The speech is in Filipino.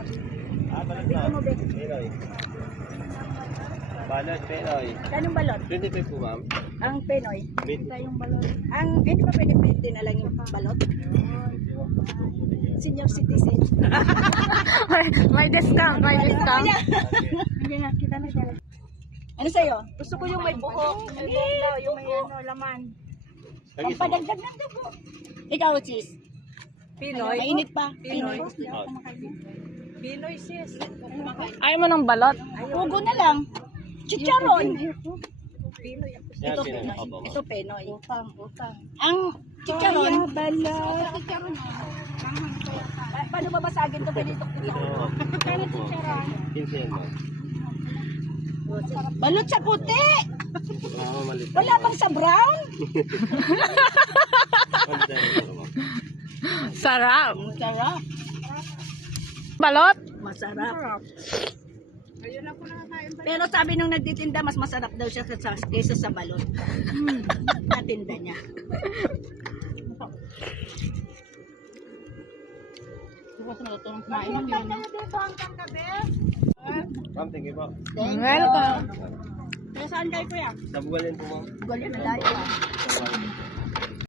balot Dito na. mo, Bek. Pinoy. Balot, Pinoy. Kanong balot? 25 po, ma'am. Ang Pinoy. 20. Yung balot. Ang, hindi ba pwede na lang yung balot? Senior citizen. May discount, may discount. Hindi na, kita na siya. Ano sa'yo? Gusto ko yung may buhok. Yung may laman. Lagi sa Pampadagdag ng dugo. Ikaw, sis. Pinoy. Mainit pa. Pinoy. Pinoy, sis. Ayaw mo ng balot? Ugo na lang. Chicharon. Yan, Ito Pinoy. Pinoy. Opo, ma'am. Ito Pinoy. Ang chicharon. Paano babasagin ito ganito? Kano chicharon? 15 yan, ma'am. Balot sa puti. Oo, malit. Wala bang sa brown? Sarap. Masarap. Balot? Masarap. Pero sabi nung nagtitinda, mas masarap daw siya kaysa sa balot. Natinda niya. Ma'am, thank you po. Welcome. Saan kayo kuya? Sa Buwalin po, ma'am. Gulyan na layo. Sa Buwalin.